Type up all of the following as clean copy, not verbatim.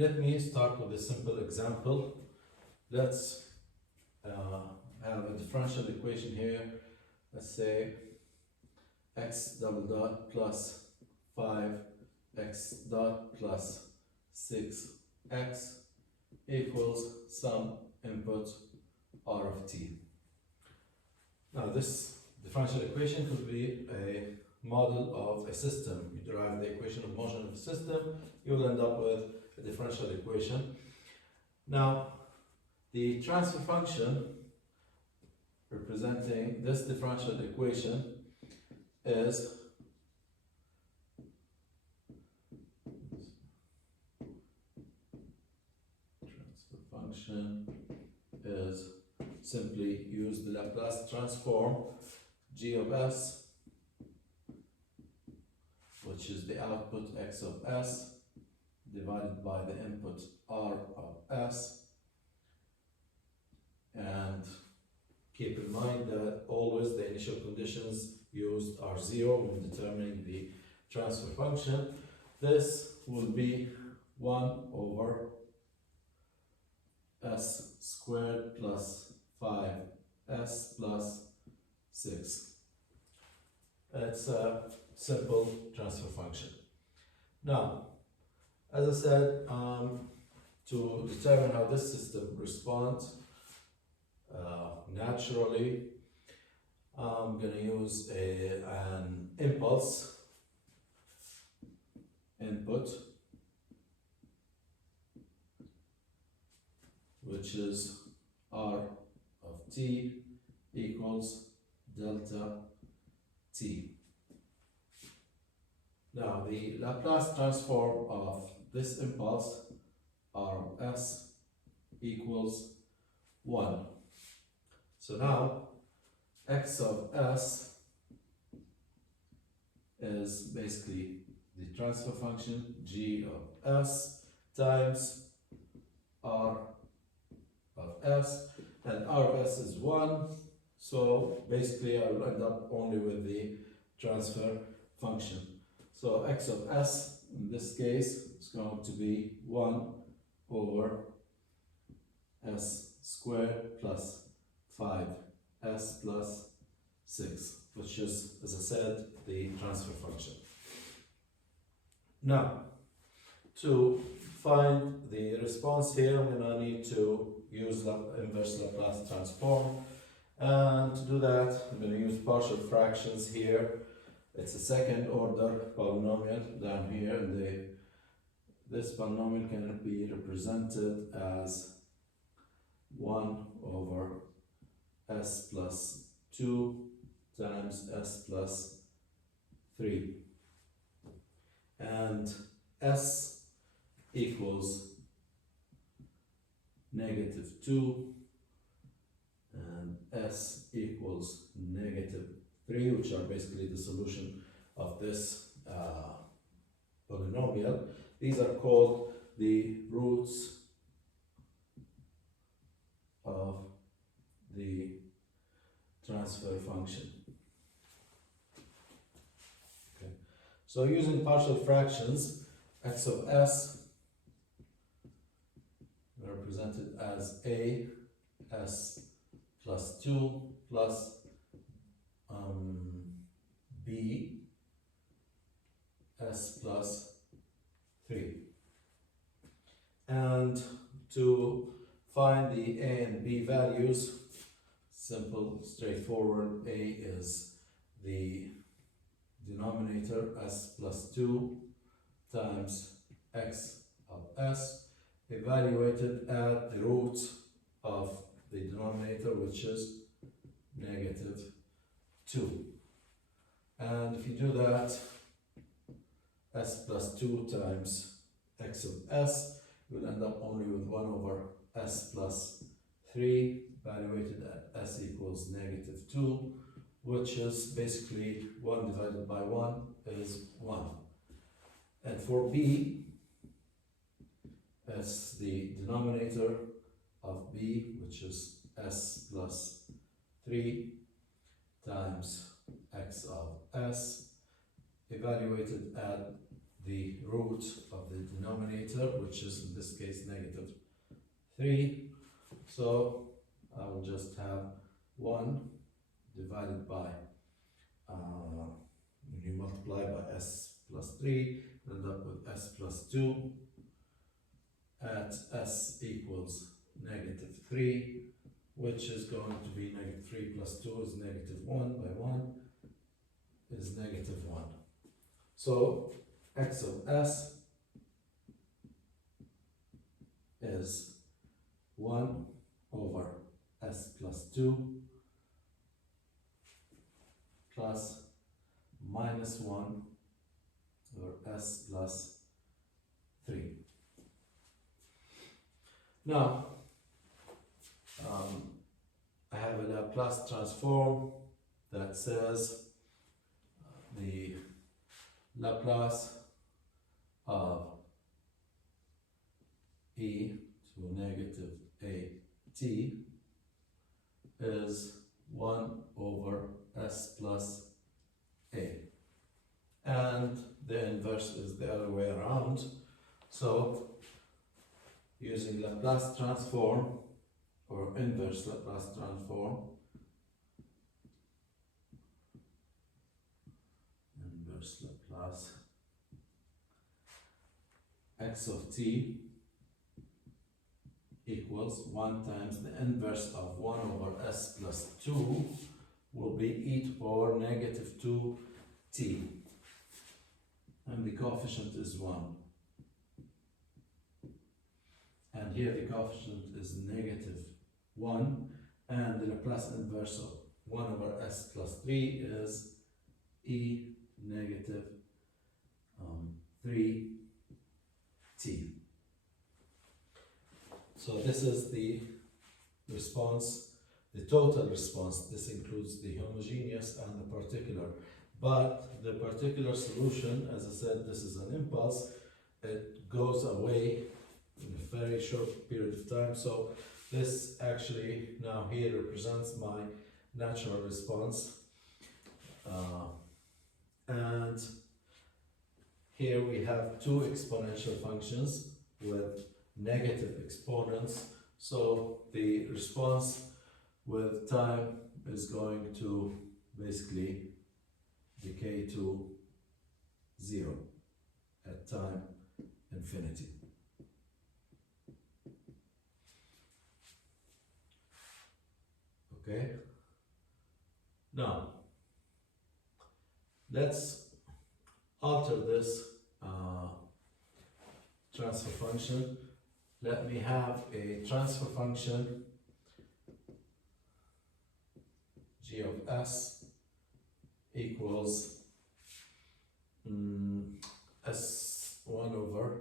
let me start with a simple example. Let's have a differential equation here. Let's say x double dot plus 5x dot plus 6x equals some input r of t. Now this differential equation could be a model of a system. You derive the equation of motion of a system, you will end up with a differential equation. Now the transfer function representing this differential equation is simply use the Laplace transform g of s, which is the output x of s, divided by the input r of s. And keep in mind that always the initial conditions used are 0 when determining the transfer function. This will be 1 over s squared plus 5s plus 6. It's a simple transfer function. Now, as I said, to determine how this system responds naturally, I'm going to use an impulse input, which is r of t equals delta t. Now the Laplace transform of this impulse r of s equals 1. So now x of s is basically the transfer function g of s times r of s, and r of s is 1, so basically I will end up only with the transfer function. So x of s in this case is going to be 1 over s squared plus 5s plus 6, which is, as I said, the transfer function. Now, to find the response here, I'm going to need to use the inverse Laplace transform. And to do that, I'm going to use partial fractions here. It's a second order polynomial down here, and this polynomial can be represented as 1 over s plus 2 times s plus 3. And s equals -2 and s equals -3, which are basically the solution of this polynomial. These are called the roots of the transfer function. Okay. So using partial fractions, x of s represented as a s plus 2 plus b s plus 3. And to find the a and b values, simple, straightforward. A is the denominator, s plus 2 times x of s, evaluated at the root of the denominator, which is -2. And if you do that, s plus 2 times x of s, you'll end up only with 1 over s plus 3, evaluated at s equals -2, which is basically 1 divided by 1 is 1. And for b, as the denominator of b, which is s plus 3 times x of s, evaluated at the root of the denominator, which is in this case negative 3. So I will just have 1 divided by, when you multiply by s plus 3, end up with s plus 2 at s equals negative 3, which is going to be negative 3 plus 2 is negative 1 by 1 is negative 1. So x of s is 1 over s plus 2 plus minus 1 over s plus 3. Now, I have a Laplace transform that says the Laplace of e to negative a t is 1 over s plus a. And the inverse is the other way around. So, using Laplace transform, or inverse Laplace transform, inverse Laplace, x of t equals 1 times the inverse of 1 over s plus 2 will be e to power negative 2t, and the coefficient is 1. And here the coefficient is negative 1, and the Laplace inverse of 1 over s plus 3 is e negative 3t. So this is the response, the total response. This includes the homogeneous and the particular. But the particular solution, as I said, this is an impulse. It goes away in a very short period of time. So this actually now here represents my natural response. And here we have two exponential functions with negative exponents. So the response with time is going to basically decay to 0 at time infinity. Okay? Now, let's alter this transfer function. Let me have a transfer function g of s equals s1 over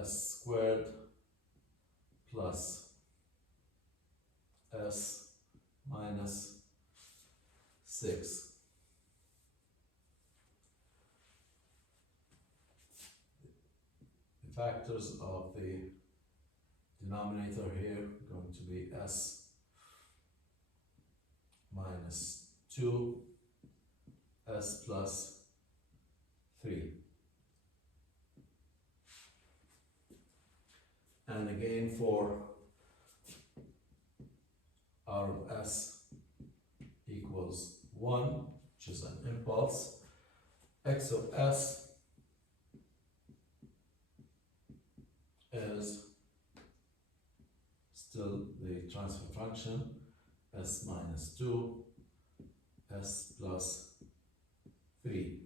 s squared plus s minus 6. The factors of the denominator here are going to be s minus 2, s plus 3. And again for r of s equals 1, which is an impulse, x of s is still the transfer function, s minus 2, s plus 3.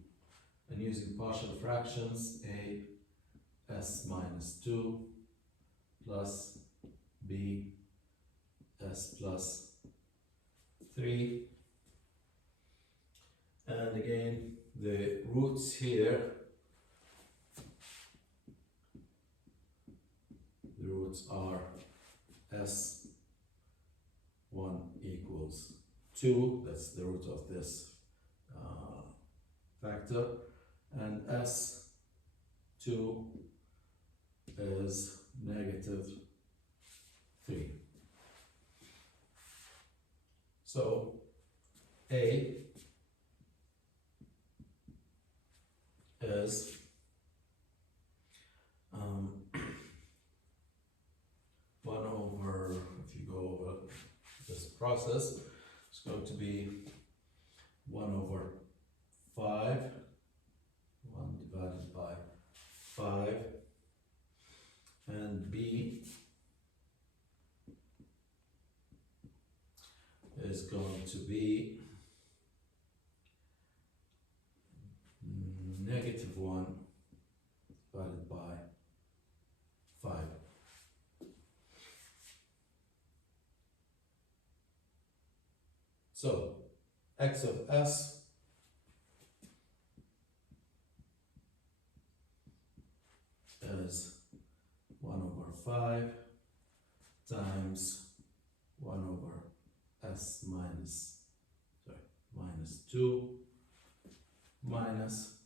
And using partial fractions, a s minus 2 plus b s plus 3. And again, the roots here, the roots are s1 equals 2, that's the root of this factor, and s2 is negative 3. So a is um, 1 over, if you go over this process, it's going to be 1 over 5, 1 divided by 5, and b is going to be negative 1 divided by 5. So x of s is 1 over 5 times 1 over s minus 2 minus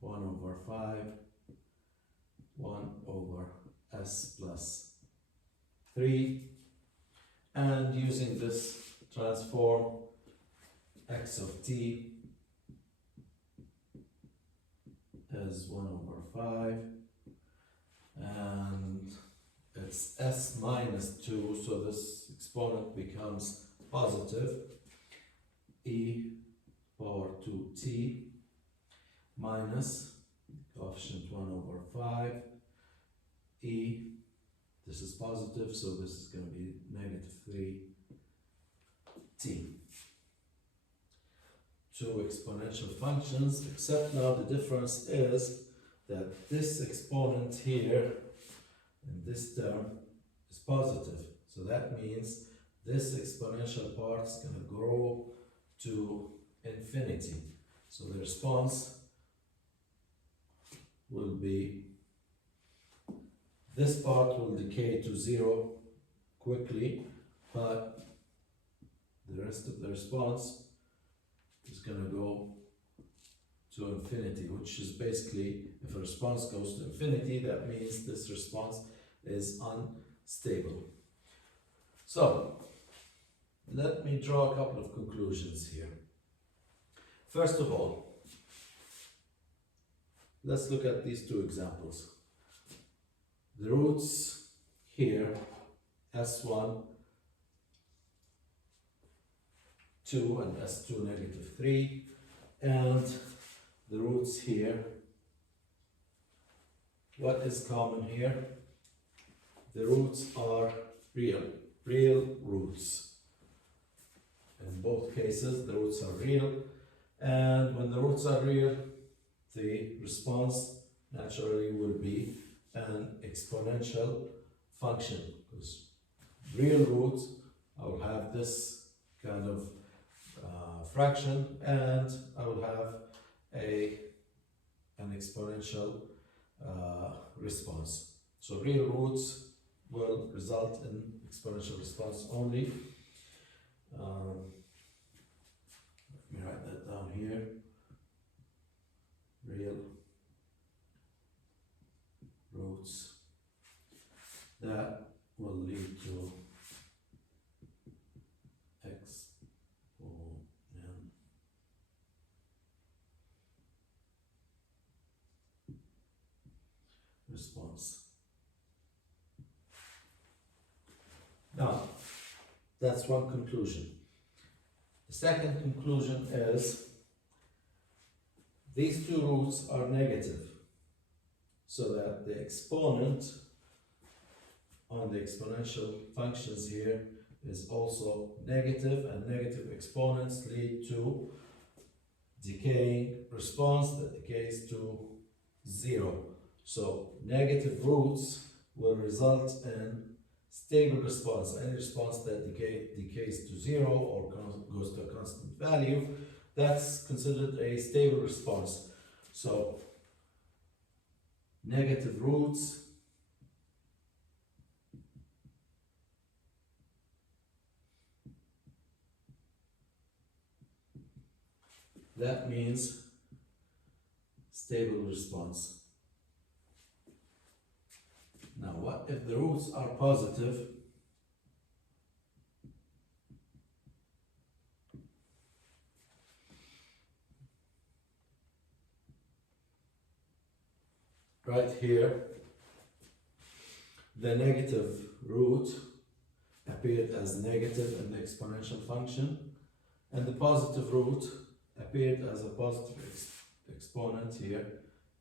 1 over 5 1 over s plus 3, and using this transform x of t is 1 over 5, and it's s minus 2, so this exponent becomes positive, e power 2t minus coefficient 1 over 5, e, this is positive, so this is going to be negative 3t. Two exponential functions, except now the difference is that this exponent here in this term is positive. So that means this exponential part is going to grow to infinity. So the response will be, this part will decay to 0 quickly, but the rest of the response is going to go to infinity, which is basically, if a response goes to infinity, that means this response is unstable. So, let me draw a couple of conclusions here. First of all, let's look at these two examples. The roots here, s1, 2 and s2 negative 3, and the roots here, what is common here? The roots are real roots. In both cases, the roots are real, and when the roots are real, the response naturally will be an exponential function, because real roots, I will have this kind of fraction, and I will have an exponential response. So real roots will result in exponential response only. Let me write that down here. Real roots that will lead to response. Now, that's one conclusion. The second conclusion is these two roots are negative, so that the exponent on the exponential functions here is also negative, and negative exponents lead to decaying response that decays to 0. So negative roots will result in stable response. Any response that decays to 0 or goes to a constant value, that's considered a stable response. So negative roots that means stable response. Now, what if the roots are positive? right here, the negative root appeared as negative in the exponential function, and the positive root appeared as a positive exponent here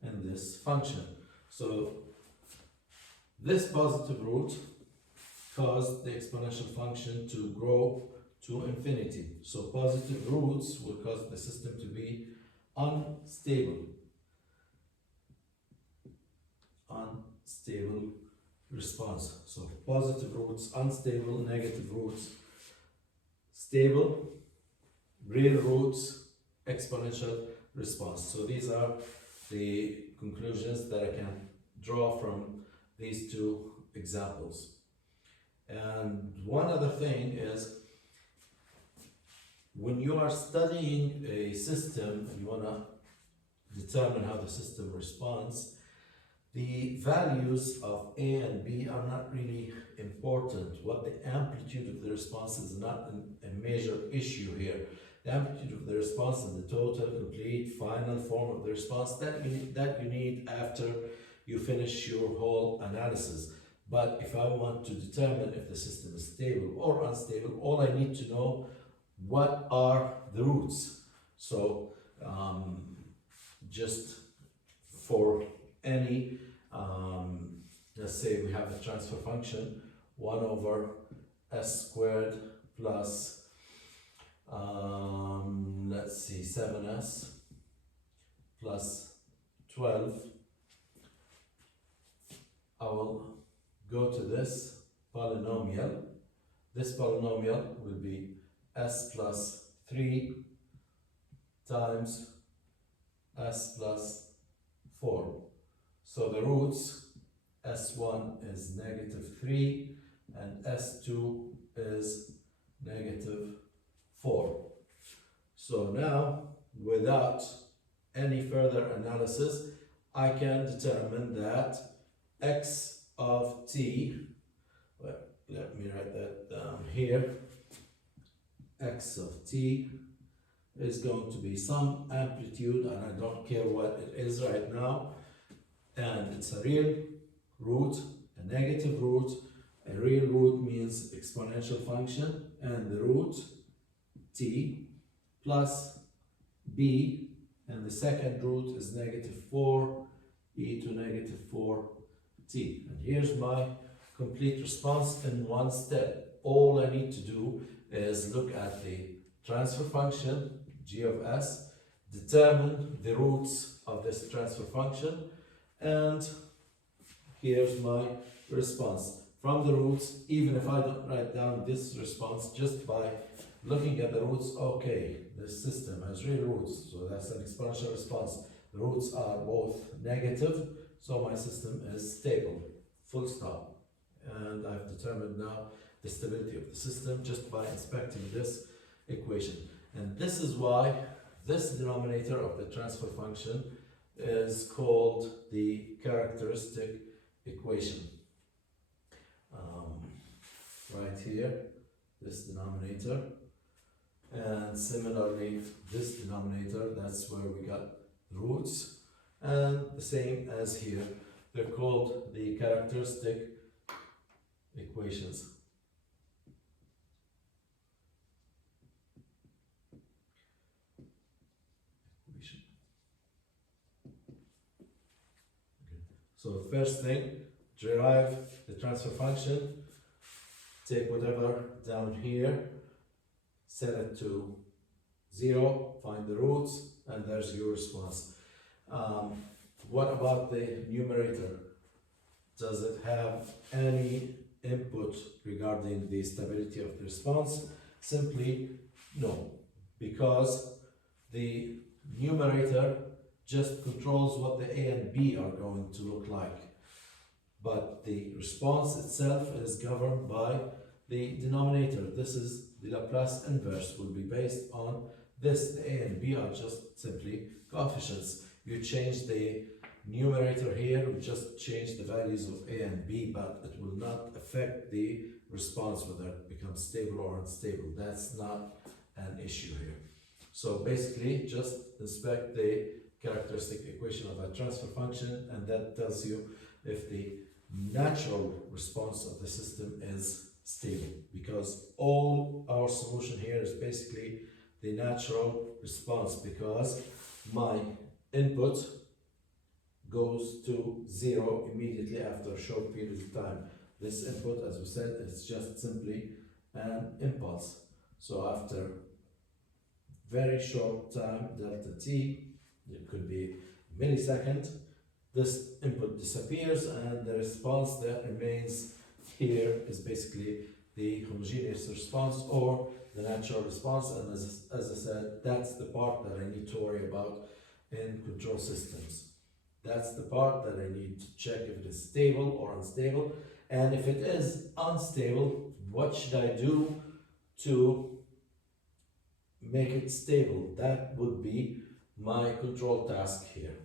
in this function. So this positive root caused the exponential function to grow to infinity. So positive roots will cause the system to be unstable. Unstable response. So positive roots, unstable, negative roots, stable, real roots, exponential response. So these are the conclusions that I can draw from these two examples. And one other thing is, when you are studying a system and you want to determine how the system responds, the values of A and B are not really important. What the amplitude of the response is not a major issue here. The amplitude of the response and the total, complete, final form of the response, that you need after you finish your whole analysis. But if I want to determine if the system is stable or unstable, all I need to know what are the roots. So just for any, let's say we have a transfer function 1 over s squared plus let's see 7s plus 12. I will go to this polynomial. This polynomial will be s plus 3 times s plus 4. So the roots, s1 is -3 and s2 is -4. So now, without any further analysis, I can determine that x of t, well, let me write that down here, x of t is going to be some amplitude, and I don't care what it is right now, and it's a real root, a negative root. A real root means exponential function, and the root t plus b, and the second root is -4 e to -4 t. And here's my complete response in one step. All I need to do is look at the transfer function g of s, determine the roots of this transfer function, and here's my response. From the roots, even if I don't write down this response, just by looking at the roots, okay, this system has real roots, so that's an exponential response. The roots are both negative, so my system is stable, full stop. And I've determined now the stability of the system just by inspecting this equation. And this is why this denominator of the transfer function is called the characteristic equation. Right here, this denominator, and similarly this denominator, that's where we got roots, and the same as here, they're called the characteristic equations. So first thing, derive the transfer function, take whatever down here, set it to 0, find the roots, and there's your response. What about the numerator? Does it have any input regarding the stability of the response? Simply no, because the numerator just controls what the A and B are going to look like. But the response itself is governed by the denominator. This is the Laplace inverse, will be based on this. The A and B are just simply coefficients. You change the numerator here, we just change the values of A and B, but it will not affect the response whether it becomes stable or unstable. That's not an issue here. So basically, just inspect the characteristic equation of a transfer function, and that tells you if the natural response of the system is stable, because all our solution here is basically the natural response, because my input goes to 0 immediately after a short period of time. This input, as we said, is just simply an impulse. So after very short time, delta t, it could be millisecond, this input disappears and the response that remains here is basically the homogeneous response or the natural response. And as I said, that's the part that I need to worry about in control systems. That's the part that I need to check if it is stable or unstable. And if it is unstable, what should I do to make it stable? That would be my control task here.